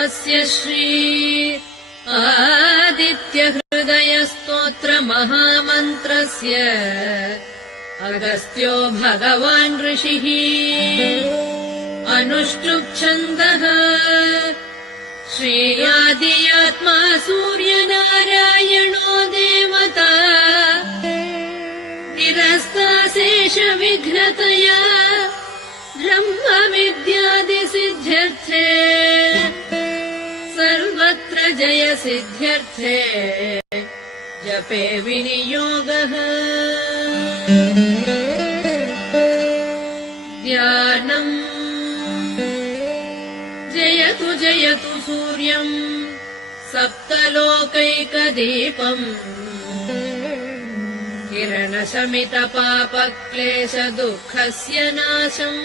अस्य श्री आदित्यहृदयस्तोत्र महामन्त्रस्य अगस्त्यो भगवान् ऋषिः अनुष्टुप् छन्दः श्रेयादियात्मा सूर्यनारायणो देवता निरस्ताशेषविघ्नतया ब्रह्मविद्यादिसिद्ध्यर्थे सर्वत्र जयसिद्ध्यर्थे जपे विनियोगः ध्यानम् जयतु जयतु सूर्यम् सप्तलोकैकदीपम् किरणशमितपापक्लेशदुःखस्य नाशम्